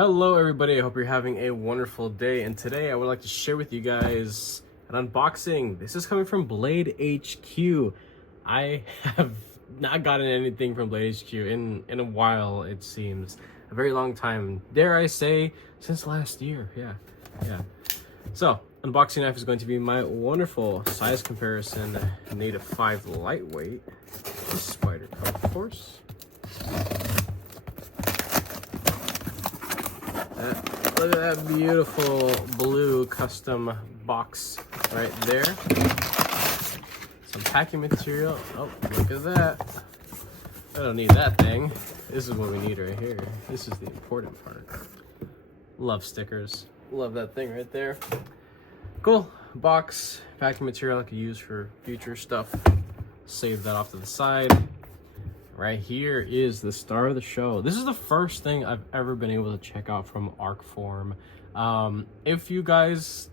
Hello everybody, I hope you're having a wonderful day, and today I would like to share with you guys an unboxing. This is coming from Blade HQ. I have not gotten anything from Blade HQ in a while, it seems. A very long time, dare I say, since last year. Yeah. So, unboxing knife is going to be my wonderful size comparison Native 5 lightweight spider cup, of course. Look at that beautiful blue custom box right there. Some packing material. Oh, look at that. I don't need that thing. This is what we need right here. This is the important part. Love stickers. Love that thing right there. Cool. Box, packing material I could use for future stuff. Save that off to the side. Right here is the star of the show. This is the first thing I've ever been able to check out from Arcform. If you guys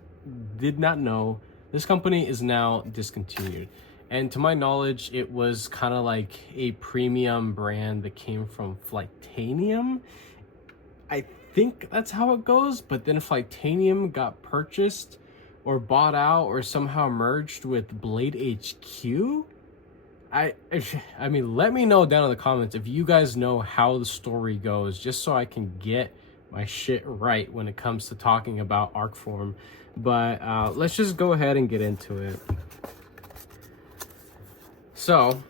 did not know, this company is now discontinued. And to my knowledge, it was kind of like a premium brand that came from Flightanium. I think that's how it goes, but then Flightanium got purchased or bought out or somehow merged with Blade HQ. I mean, let me know down in the comments if you guys know how the story goes, just so I can get my shit right when it comes to talking about Arcform. But let's just go ahead and get into it. So,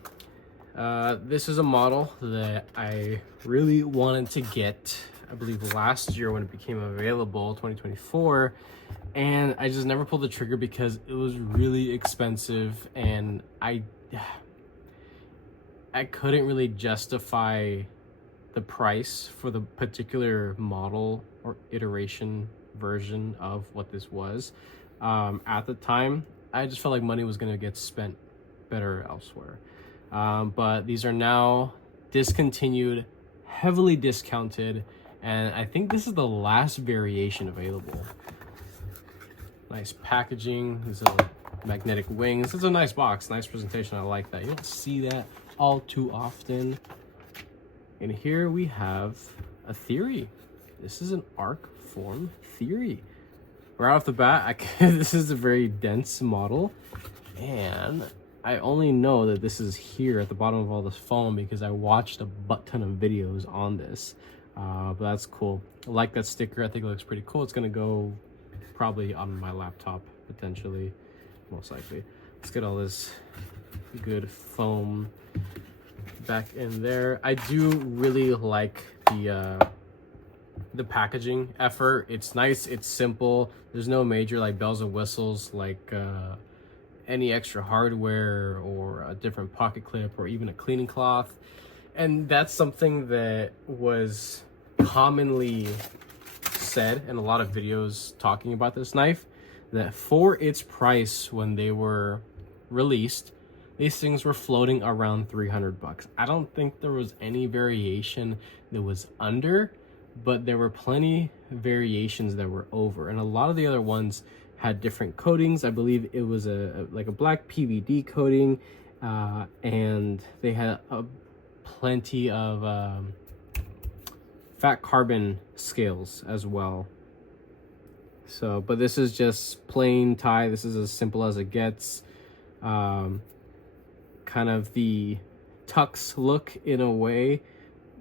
this is a model that I really wanted to get, I believe last year when it became available, 2024. And I just never pulled the trigger because it was really expensive, and I couldn't really justify the price for the particular model or iteration version of what this was. At the time, I just felt like money was going to get spent better elsewhere. But these are now discontinued, heavily discounted, and I think this is the last variation available. Nice packaging, these little magnetic wings. It's a nice box, nice presentation. I like that. You don't see that all too often. And here we have a theory. This is an Arcform theory. Right off the bat, this is a very dense model, and I only know that this is here at the bottom of all this foam because I watched a butt ton of videos on this. But that's cool. I like that sticker. I think it looks pretty cool. It's gonna go probably on my laptop, potentially, most likely. Let's get all this good foam back in there. I do really like the packaging effort. It's nice, it's simple. There's no major like bells and whistles like any extra hardware or a different pocket clip or even a cleaning cloth. And that's something that was commonly said in a lot of videos talking about this knife, that for its price when they were released, these things were floating around 300 bucks. I don't think there was any variation that was under, but there were plenty variations that were over, and a lot of the other ones had different coatings. I believe it was like a black PVD coating, and they had plenty of fat carbon scales as well. So, but this is just plain tie. This is as simple as it gets. Kind of the tux look in a way,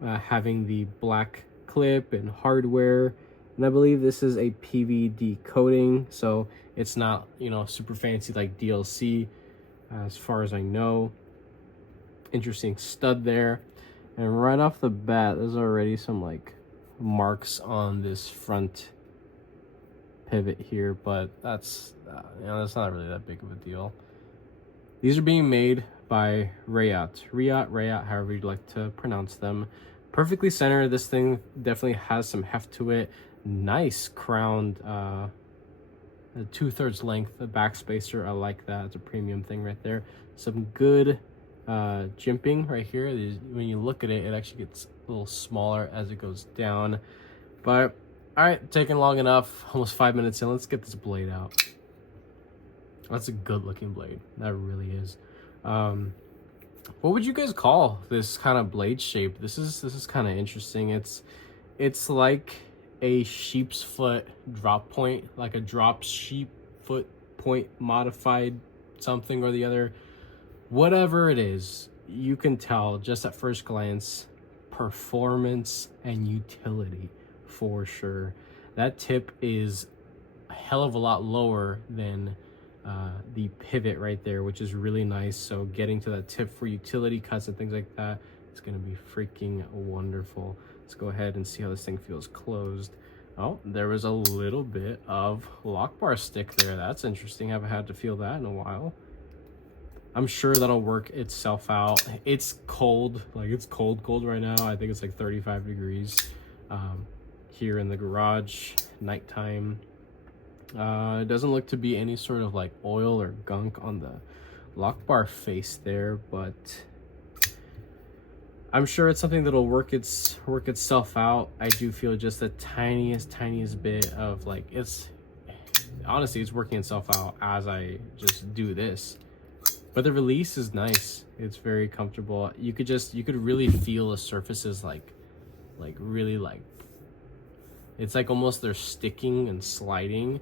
having the black clip and hardware. And I believe this is a PVD coating, so it's not, you know, super fancy like DLC as far as I know. Interesting stud there. And right off the bat, there's already some like marks on this front pivot here, but that's that's not really that big of a deal. These are being made by Rayot, however you'd like to pronounce them. Perfectly centered. This thing definitely has some heft to it. Nice crowned 2/3 length back spacer. I like that. It's a premium thing right there. Some good jimping right here. When you look at it, it actually gets a little smaller as it goes down. But all right, taking long enough. Almost 5 minutes in. Let's get this blade out. That's a good looking blade. That really is. What would you guys call this kind of blade shape? This is kind of interesting. It's like a sheep's foot drop point, like a drop sheep foot point modified something or the other, whatever it is, you can tell just at first glance performance and utility for sure. That tip is a hell of a lot lower than the pivot right there, which is really nice. So getting to that tip for utility cuts and things like that, it's gonna be freaking wonderful. Let's go ahead and see how this thing feels closed. Oh, there was a little bit of lock bar stick there. That's interesting. I haven't had to feel that in a while. I'm sure that'll work itself out. It's cold, like it's cold right now. I think it's like 35 degrees here in the garage, nighttime. It doesn't look to be any sort of like oil or gunk on the lock bar face there, but I'm sure it's something that'll work itself out. I do feel just the tiniest bit of like, honestly, it's working itself out as I just do this. But the release is nice. It's very comfortable. You could really feel the surfaces like really like, it's like almost they're sticking and sliding.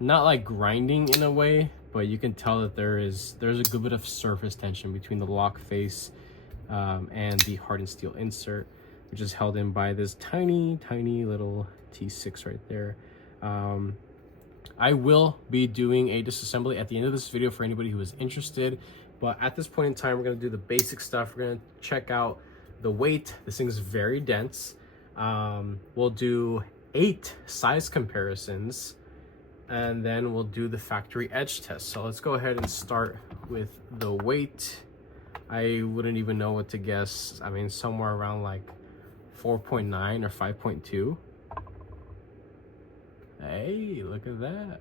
Not like grinding in a way, but you can tell that there's a good bit of surface tension between the lock face and the hardened steel insert, which is held in by this tiny little T6 right there. I will be doing a disassembly at the end of this video for anybody who is interested, but at this point in time, we're going to do the basic stuff. We're going to check out the weight. This thing is very dense. We'll do 8 size comparisons, and then we'll do the factory edge test. So let's go ahead and start with the weight. I wouldn't even know what to guess. I mean, somewhere around like 4.9 or 5.2. Hey, look at that.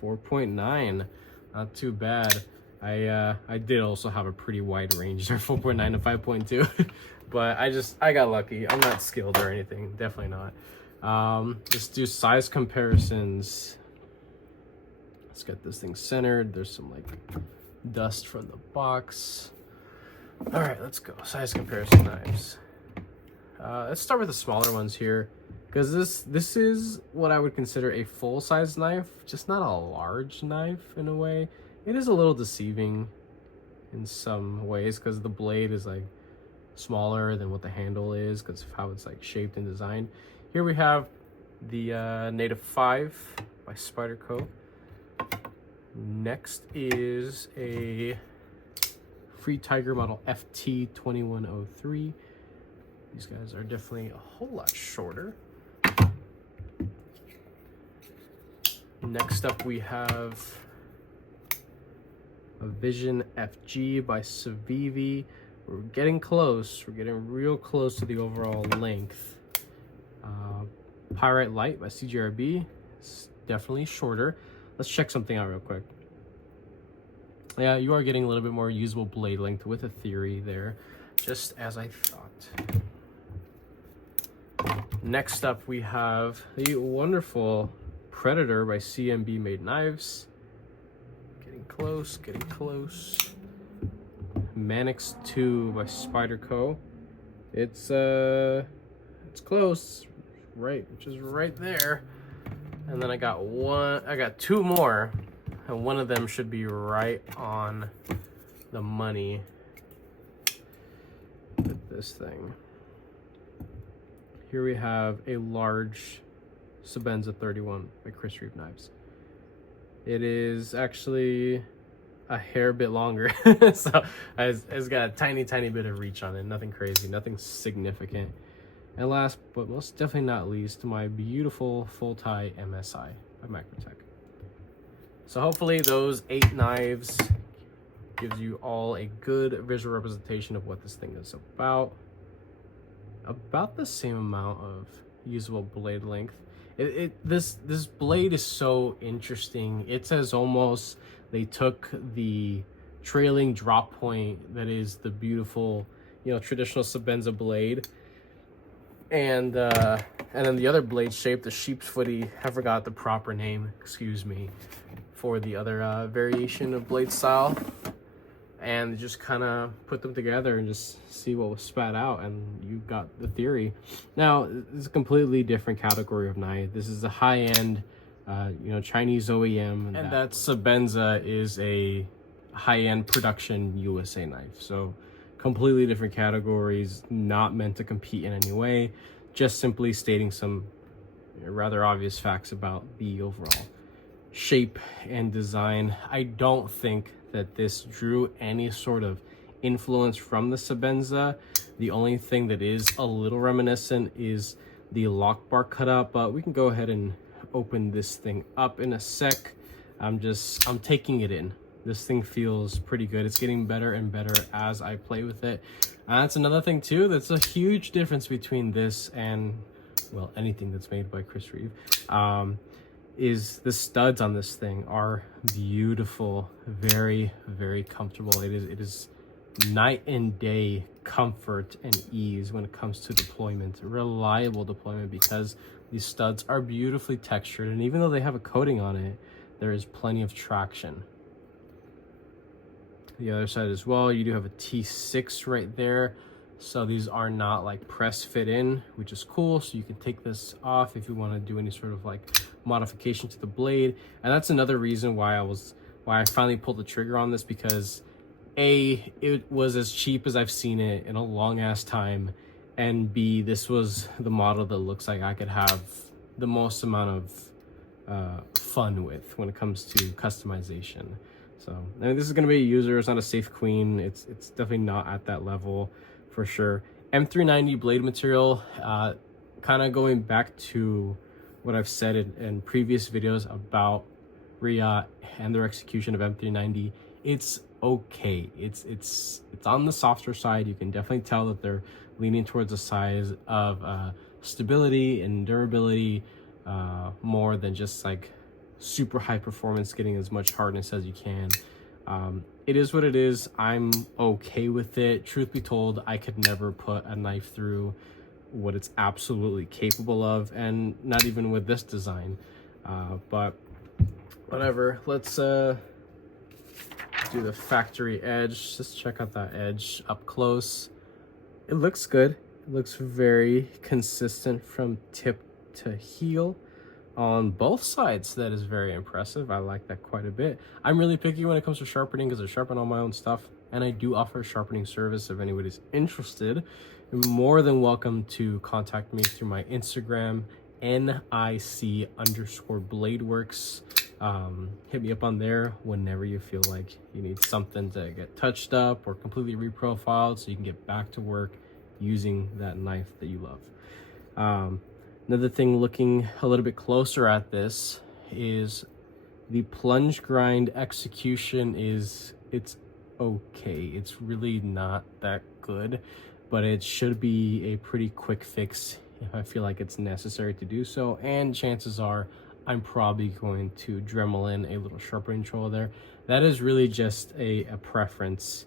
4.9. Not too bad. I did also have a pretty wide range there, 4.9 to 5.2. But I got lucky. I'm not skilled or anything. Definitely not. Let's do size comparisons. Let's get this thing centered. There's some like dust from the box. All right, let's go. Size comparison knives. Let's start with the smaller ones here, because this is what I would consider a full-size knife, just not a large knife in a way. It is a little deceiving in some ways because the blade is like smaller than what the handle is because of how it's like shaped and designed. Here we have the Native 5 by Spyderco. Next is a Free Tiger model FT2103. These guys are definitely a whole lot shorter. Next up we have a Vision FG by Civivi. We're getting close. We're getting real close to the overall length. Pyrite Light by CGRB. It's definitely shorter. Let's check something out real quick. Yeah, you are getting a little bit more usable blade length with a theory there, just as I thought. Next up, we have the wonderful Predator by CMB Made Knives. Getting close. Manix 2 by Spyderco. It's close, right, which is right there. And then I got 2 more, and one of them should be right on the money with this thing. Here we have a large Sebenza 31 by Chris Reeve Knives. It is actually a hair bit longer, so it's got a tiny bit of reach on it. Nothing crazy, nothing significant. And last but most definitely not least, my beautiful full tie MSI by Macrotech. So hopefully those 8 knives gives you all a good visual representation of what this thing is about. About the same amount of usable blade length. This blade is so interesting. It's as almost they took the trailing drop point that is the beautiful, traditional Sebenza blade, and then the other blade shape, the sheep's footy. I forgot the proper name. Excuse me, for the other variation of blade style. and just kind of put them together and just see what was spat out, and you got the theory. Now, it's a completely different category of knife. This is a high-end, Chinese OEM, and that Sebenza is a high-end production USA knife. So completely different categories, not meant to compete in any way, just simply stating some rather obvious facts about the overall shape and design. I don't think that this drew any sort of influence from the Sebenza. The only thing that is a little reminiscent is the lock bar cutout, but we can go ahead and open this thing up in a sec. I'm taking it in. This thing feels pretty good. It's getting better and better as I play with it. That's another thing too, that's a huge difference between this and, well, anything that's made by Chris Reeve. Is the studs on this thing are beautiful, very, very comfortable. It is night and day comfort and ease when it comes to deployment, reliable deployment, because these studs are beautifully textured, and even though they have a coating on it, there is plenty of traction. The other side as well, you do have a T6 right there. So these are not like press fit in, which is cool. So you can take this off if you want to do any sort of like modification to the blade. And that's another reason why I finally pulled the trigger on this, because A, it was as cheap as I've seen it in a long ass time, and B, this was the model that looks like I could have the most amount of fun with when it comes to customization. So I mean, this is going to be a user. It's not a safe queen. It's definitely not at that level for sure. M390 blade material, kind of going back to what I've said in previous videos about Riot and their execution of M390. It's okay. It's on the softer side. You can definitely tell that they're leaning towards the size of stability and durability, more than just like super high performance, getting as much hardness as you can. It is what it is. I'm okay with it. Truth be told, I could never put a knife through what it's absolutely capable of, and not even with this design. But whatever. Let's do the factory edge. Just check out that edge up close. It looks good. It looks very consistent from tip to heel on both sides. That is very impressive. I like that quite a bit. I'm really picky when it comes to sharpening because I sharpen all my own stuff, and I do offer a sharpening service if anybody's interested. You're more than welcome to contact me through my Instagram, NIC_bladeworks. Hit me up on there whenever you feel like you need something to get touched up or completely reprofiled so you can get back to work using that knife that you love. Another thing, looking a little bit closer at this, is the plunge grind execution it's okay. It's really not that good, but it should be a pretty quick fix if I feel like it's necessary to do so. And chances are I'm probably going to Dremel in a little sharpening tool there. That is really just a preference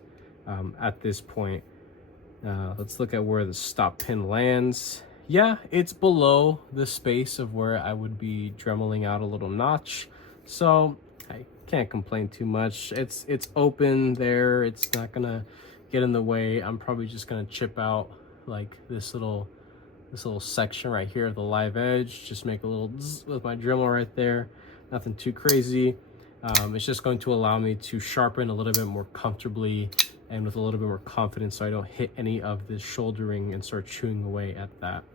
at this point. Let's look at where the stop pin lands. Yeah, it's below the space of where I would be dremeling out a little notch, so I can't complain too much. It's open there. It's not gonna get in the way. I'm probably just gonna chip out like this little section right here of the live edge. Just make a little zzz with my Dremel right there. Nothing too crazy. It's just going to allow me to sharpen a little bit more comfortably and with a little bit more confidence, so I don't hit any of this shouldering and start chewing away at that.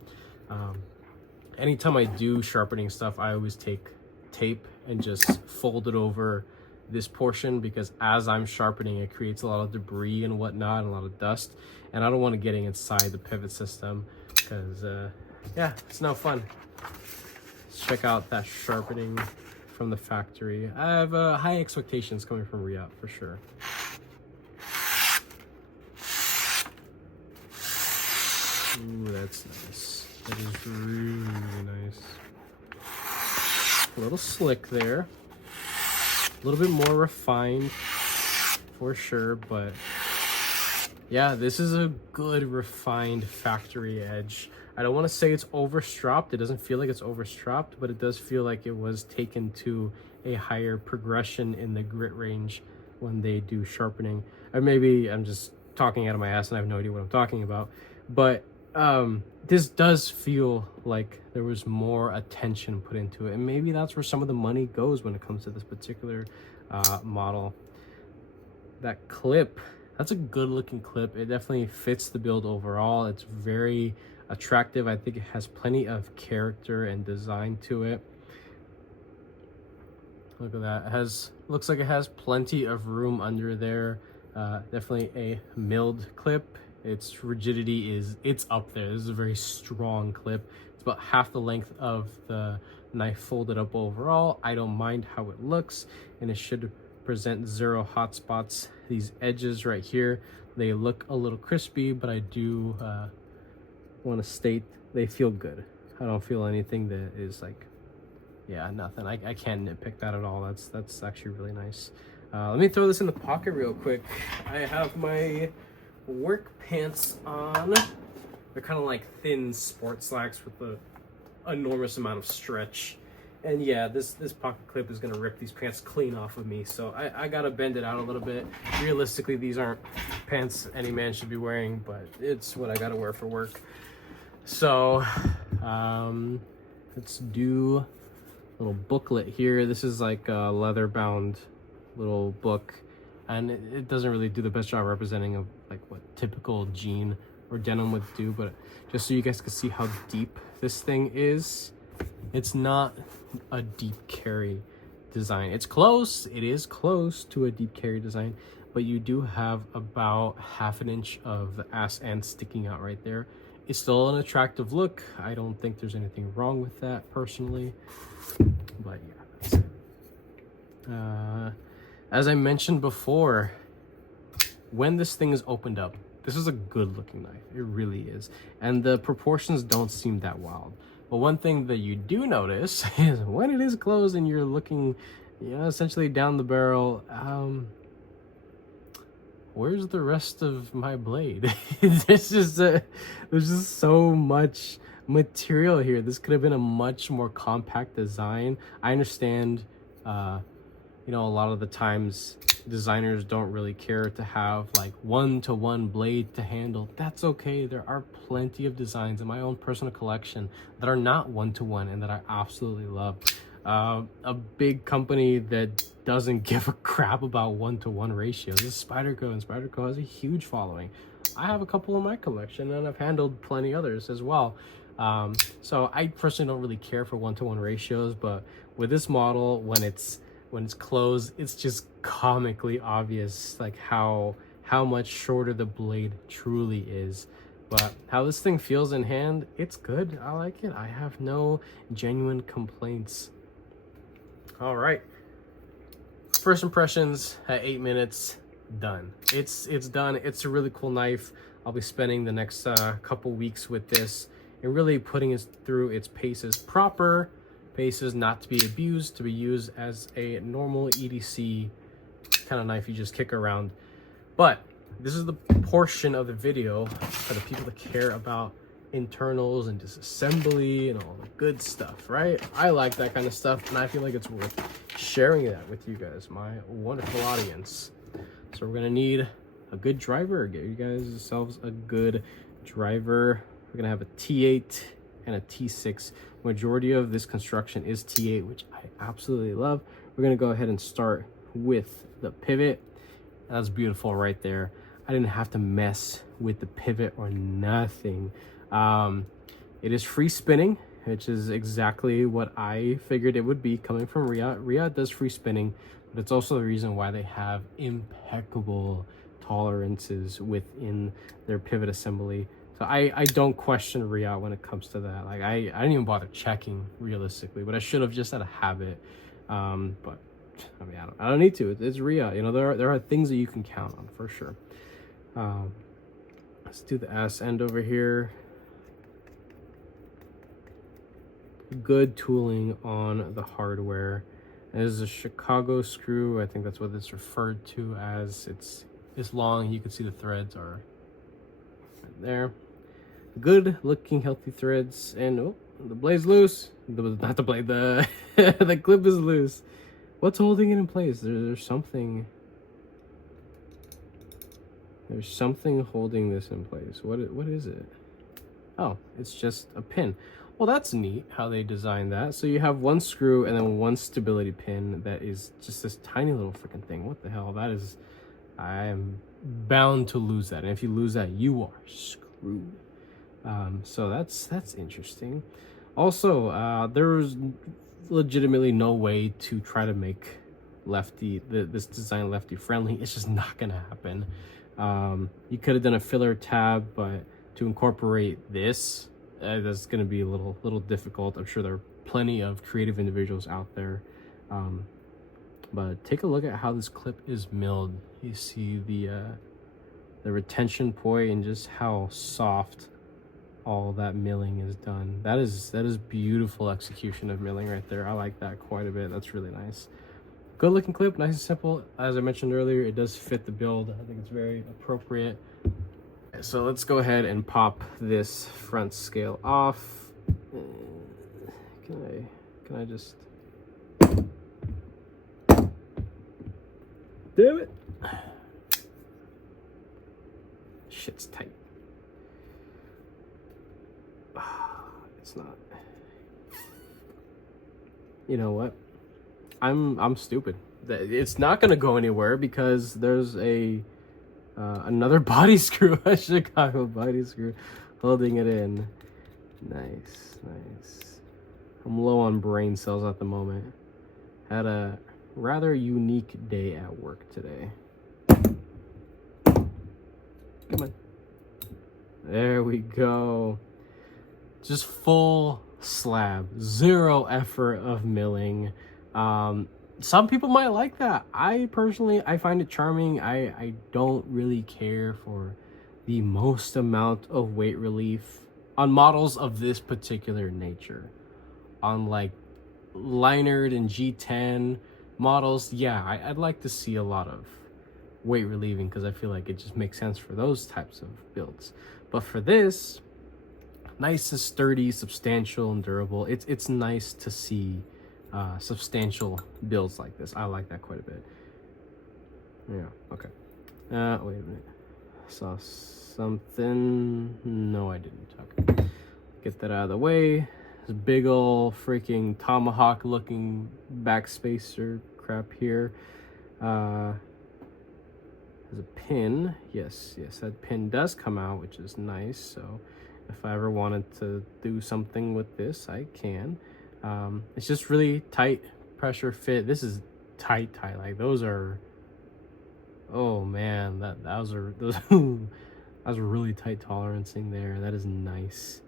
Anytime I do sharpening stuff, I always take tape and just fold it over this portion, because as I'm sharpening, it creates a lot of debris and whatnot, and a lot of dust, and I don't want it getting inside the pivot system, because yeah, it's no fun. Let's check out that sharpening from the factory. I have high expectations coming from Riot for sure. Ooh, that's nice. That is really, really nice. A little slick there. A little bit more refined for sure, but yeah, this is a good refined factory edge. I don't want to say it's overstropped. It doesn't feel like it's overstropped, but it does feel like it was taken to a higher progression in the grit range when they do sharpening. Or maybe I'm just talking out of my ass and I have no idea what I'm talking about. But this does feel like there was more attention put into it, and maybe that's where some of the money goes when it comes to this particular model. That clip, that's a good looking clip. It definitely fits the build overall. It's very attractive. I think it has plenty of character and design to it. Look at that. It has, looks like it has plenty of room under there. Definitely a milled clip. Its rigidity it's up there. This is a very strong clip. It's about half the length of the knife folded up overall. I don't mind how it looks, and it should present 0 hot spots. These edges right here, they look a little crispy, but I do want to state they feel good. I don't feel anything that is like, yeah, nothing. I can't nitpick that at all. That's actually really nice. Let me throw this in the pocket real quick. I have my work pants on. They're kind of like thin sport slacks with the enormous amount of stretch. And yeah, this pocket clip is gonna rip these pants clean off of me, so I gotta bend it out a little bit. Realistically, these aren't pants any man should be wearing, but it's what I gotta wear for work. So let's do a little booklet here. This is like a leather bound little book, and it doesn't really do the best job representing of like what typical jean or denim would do, but just so you guys can see how deep this thing is, it's not a deep carry design. It's close, it is close to a deep carry design, but you do have about ½ an inch of the ass end sticking out right there. It's still an attractive look. I don't think there's anything wrong with that personally, but yeah, that's it. As I mentioned before, when this thing is opened up, this is a good looking knife. It really is. And the proportions don't seem that wild. But one thing that you do notice is when it is closed and you're looking, you know, essentially down the barrel, where's the rest of my blade? There's just so much material here. This could have been a much more compact design. I understand, you know, a lot of the times designers don't really care to have like one-to-one blade to handle. That's okay. There are plenty of designs in my own personal collection that are not one-to-one and that I absolutely love. A big company that doesn't give a crap about one-to-one ratios is Spyderco, and Spyderco has a huge following. I have a couple in my collection, and I've handled plenty others as well. So I personally don't really care for one-to-one ratios, but with this model, when it's closed, it's just comically obvious like how much shorter the blade truly is. But how this thing feels in hand, it's good. I like it. I have no genuine complaints. All right, first impressions at 8 minutes, done. It's done. It's a really cool knife. I'll be spending the next couple weeks with this and really putting it through its paces. Proper paces, not to be abused, to be used as a normal EDC kind of knife you just kick around. But this is the portion of the video for the people that care about internals and disassembly and all the good stuff, right? I like that kind of stuff, and I feel like it's worth sharing that with you guys, my wonderful audience. So we're gonna need a good driver. Get you guys yourselves a good driver. We're gonna have a T8 and a T6. Majority of this construction is T8, which I absolutely love. We're gonna go ahead and start with the pivot. That's beautiful right there. I didn't have to mess with the pivot or nothing. It is free spinning, which is exactly what I figured it would be coming from Riyadh. Riyadh does free spinning, but it's also the reason why they have impeccable tolerances within their pivot assembly. So I don't question Riyadh when it comes to that. Like I didn't even bother checking realistically, but I should have just out of habit. But I mean, I don't need to. It's Riyadh. You know, there are things that you can count on for sure. Let's do the ass end over here. Good tooling on the hardware. And this is a Chicago screw. I think that's what it's referred to as. It's long. You can see the threads are right there. Good looking healthy threads. And oh, the blade's loose. Not the blade, the the clip is loose. What's holding it in place? There's something There's something holding this in place. What is it? Oh, it's just a pin. Well, that's neat how they designed that. So you have one screw and then one stability pin that is just this tiny little freaking thing. What the hell? That is, I am bound to lose that. And if you lose that, you are screwed. So that's interesting. Also, there's legitimately no way to try to make this design lefty friendly. It's just not gonna happen. You could have done a filler tab, but to incorporate this, that's going to be a little difficult. I'm sure there are plenty of creative individuals out there. But take a look at how this clip is milled. You see the retention point and just how soft all that milling is done. That is beautiful execution of milling right there. I like that quite a bit. That's really nice. Good looking clip, nice and simple. As I mentioned earlier, it does fit the build. I think it's very appropriate. So let's go ahead and pop this front scale off. Can I just... Damn it! Shit's tight. It's not. You know what? I'm stupid. It's not gonna go anywhere because there's another body screw, a Chicago body screw, holding it in. Nice. I'm low on brain cells at the moment. Had a rather unique day at work today. Come on. There we go. Just full slab, zero effort of milling. Some people might like that. I personally find it charming. I don't really care for the most amount of weight relief on models of this particular nature. On like Leinert and G10 models, yeah, I'd like to see a lot of weight relieving because I feel like it just makes sense for those types of builds. But for this, nice and sturdy, substantial and durable. It's nice to see substantial builds like this. I like that quite a bit. Yeah, okay. Wait a minute. Saw something. No, I didn't. Okay. Get that out of the way. This big ol' freaking tomahawk looking backspacer crap here. There's a pin. Yes, that pin does come out, which is nice. So if I ever wanted to do something with this, I can. It's just really tight pressure fit. This is tight. Like those are, oh man, that was a really tight tolerancing there. That is nice.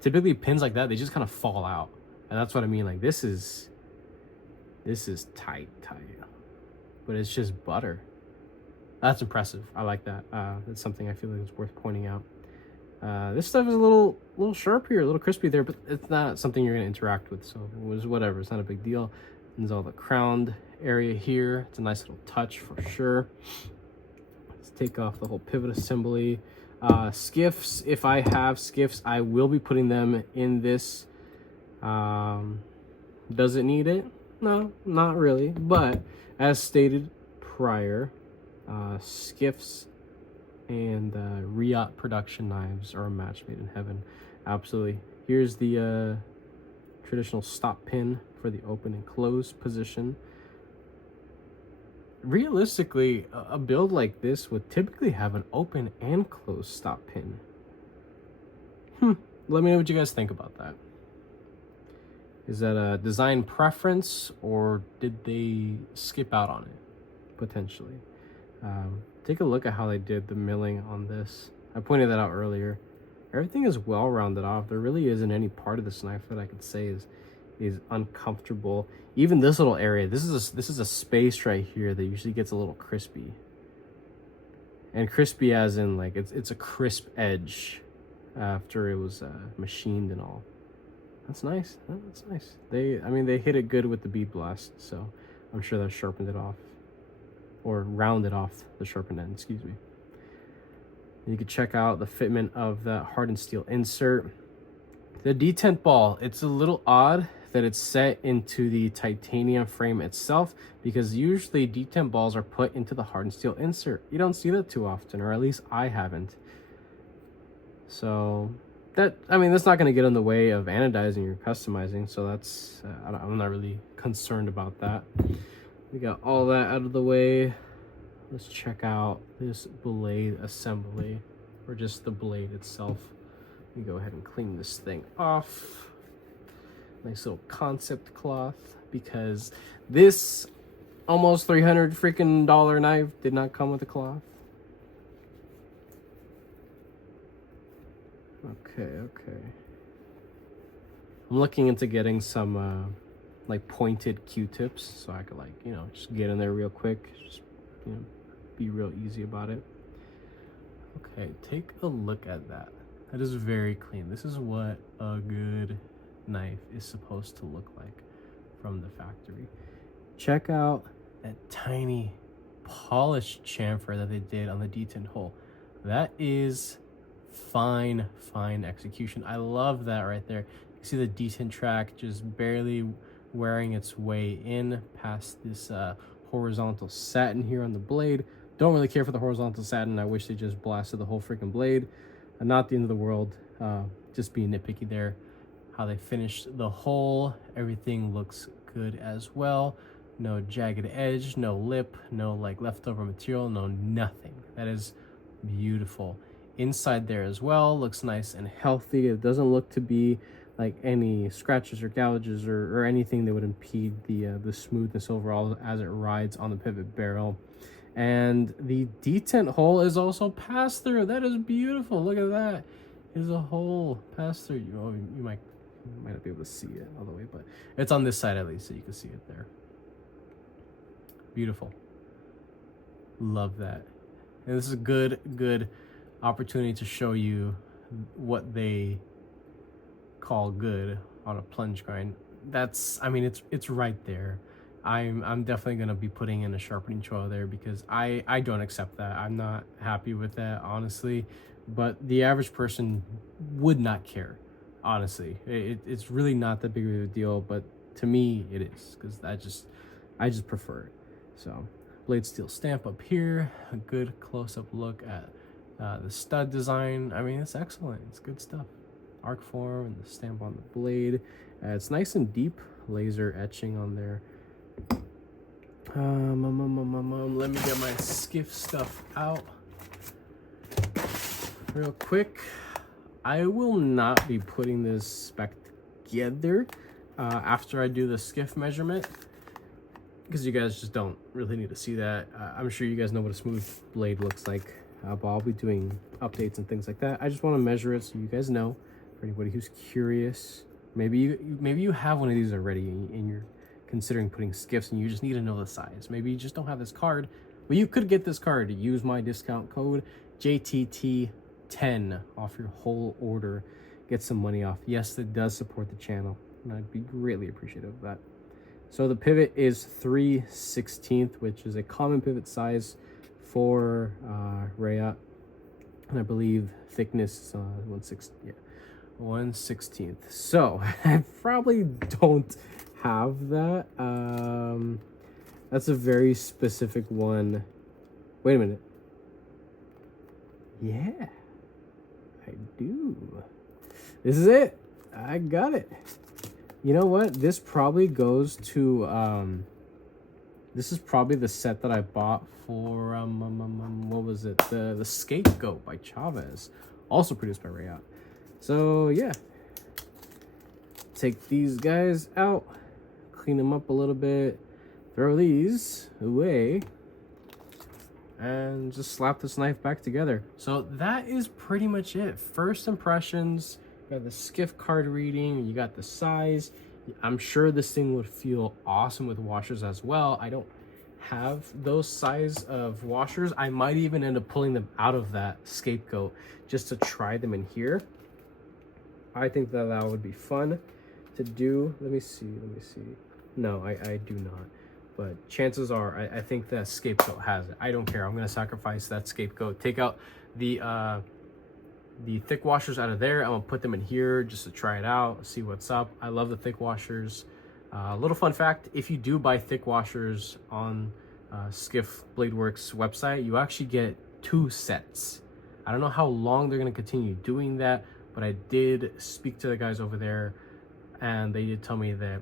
Typically pins like that, they just kind of fall out, and that's what I mean. Like this is tight, but it's just butter. That's impressive. I like that. That's something I feel like is worth pointing out. This stuff is a little sharp here, a little crispy there, but it's not something you're going to interact with, so it was whatever. It's not a big deal. There's all the crowned area here. It's a nice little touch for sure. Let's take off the whole pivot assembly. Skiffs, if I have skiffs, I will be putting them in this. Does it need it? No, not really, but as stated prior, skiffs and Riot production knives are a match made in heaven. Absolutely. Here's the traditional stop pin for the open and close position. Realistically, a build like this would typically have an open and closed stop pin. Let me know what you guys think about that. Is that a design preference, or did they skip out on it potentially? Take a look at how they did the milling on this. I pointed that out earlier. Everything is well rounded off. There really isn't any part of this knife that I could say is uncomfortable. Even this little area, this is a space right here that usually gets a little crispy. And crispy as in like it's a crisp edge after it was machined and all. That's nice. That's nice. They hit it good with the bead blast, so I'm sure that sharpened it off. Or rounded off the sharpened end, excuse me. You can check out the fitment of that hardened steel insert. The detent ball, it's a little odd that it's set into the titanium frame itself, because usually detent balls are put into the hardened steel insert. You don't see that too often, or at least I haven't. So that, I mean, that's not going to get in the way of anodizing or customizing, so that's I'm not really concerned about that. We got all that out of the way. Let's check out this blade assembly, or just the blade itself. Let me go ahead and clean this thing off. Nice little concept cloth, because this almost $300 freaking knife did not come with a cloth. Okay. I'm looking into getting some like pointed Q-tips, so I could, like, you know, just get in there real quick, just, you know, be real easy about it. Okay, take a look at that. That is very clean. This is what a good knife is supposed to look like from the factory. Check out that tiny polished chamfer that they did on the detent hole. That is fine execution. I love that right there. You see the detent track just barely wearing its way in past this horizontal satin here on the blade. Don't really care for the horizontal satin. I wish they just blasted the whole freaking blade. Not the end of the world. Just being nitpicky there. How they finished the hole, everything looks good as well. No jagged edge, no lip, no like leftover material, no nothing. That is beautiful. Inside there as well looks nice and healthy. It doesn't look to be like any scratches or gouges or anything that would impede the smoothness overall as it rides on the pivot barrel. And the detent hole is also pass through. That is beautiful. Look at that. There's a hole pass through. You might not be able to see it all the way, but it's on this side at least, so you can see it there. Beautiful. Love that. And this is a good opportunity to show you what they call good on a plunge grind. That's, I mean, it's right there. I'm definitely gonna be putting in a sharpening choil there, because I don't accept that. I'm not happy with that, honestly. But the average person would not care, honestly. It's really not that big of a deal, but to me it is, because I just prefer it. So blade steel stamp up here, a good close-up look at the stud design. I mean, it's excellent. It's good stuff. Arcform and the stamp on the blade. It's nice and deep laser etching on there. Let me get my skiff stuff out real quick. I will not be putting this back together after I do the skiff measurement, because you guys just don't really need to see that. I'm sure you guys know what a smooth blade looks like, but I'll be doing updates and things like that. I just want to measure it so you guys know, for anybody who's curious. Maybe you have one of these already and you're considering putting skiffs and you just need to know the size. Maybe you just don't have this card, but you could get this card. Use my discount code JTT10 off your whole order. Get some money off. Yes, it does support the channel, and I'd be greatly appreciative of that. So the pivot is 3/16, which is a common pivot size for Rayot, and I believe thickness 1/16. So I probably don't have that. That's a very specific one. Wait a minute. Yeah, I do. This is it. I got it. You know what? This probably goes to this is probably the set that I bought for what was it? The Scapegoat by Chavez, also produced by Rayot. So yeah, take these guys out, clean them up a little bit, throw these away, and just slap this knife back together. So that is pretty much it. First impressions. You got the skiff card reading, you got the size. I'm sure this thing would feel awesome with washers as well. I don't have those size of washers. I might even end up pulling them out of that Scapegoat just to try them in here. I think that would be fun to do. Let me see. No, I do not. But chances are, I think that Scapegoat has it. I don't care. I'm going to sacrifice that Scapegoat. Take out the the thick washers out of there. I'm gonna put them in here just to try it out, see what's up. I love the thick washers. Little fun fact, if you do buy thick washers on Skiff Bladeworks website, you actually get 2 sets. I don't know how long they're gonna continue doing that, but I did speak to the guys over there and they did tell me that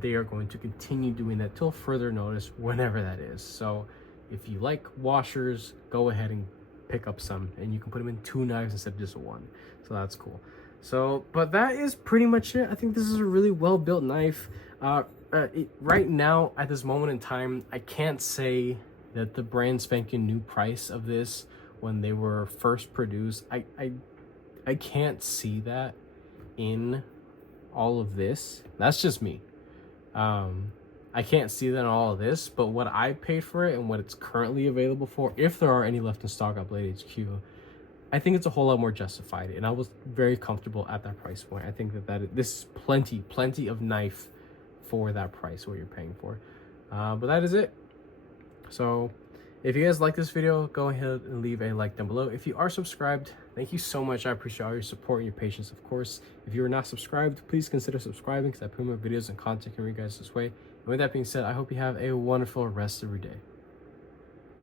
they are going to continue doing that till further notice, whenever that is. So if you like washers, go ahead and pick up some, and you can put them in 2 knives instead of just 1. So that's cool. So, but that is pretty much it. I think this is a really well built knife. Right now, at this moment in time, I can't say that the brand spanking new price of this when they were first produced, I can't see that in all of this. That's just me. I can't see that in all of this, but what I paid for it and what it's currently available for, if there are any left in stock at Blade HQ, I think it's a whole lot more justified, and I was very comfortable at that price point. I think that this is plenty of knife for that price, what you're paying for. But that is it. So if you guys like this video, go ahead and leave a like down below. If you are subscribed, thank you so much. I appreciate all your support and your patience, of course. If you are not subscribed, please consider subscribing, because I put more videos and content for you guys this way. And with that being said, I hope you have a wonderful rest of your day.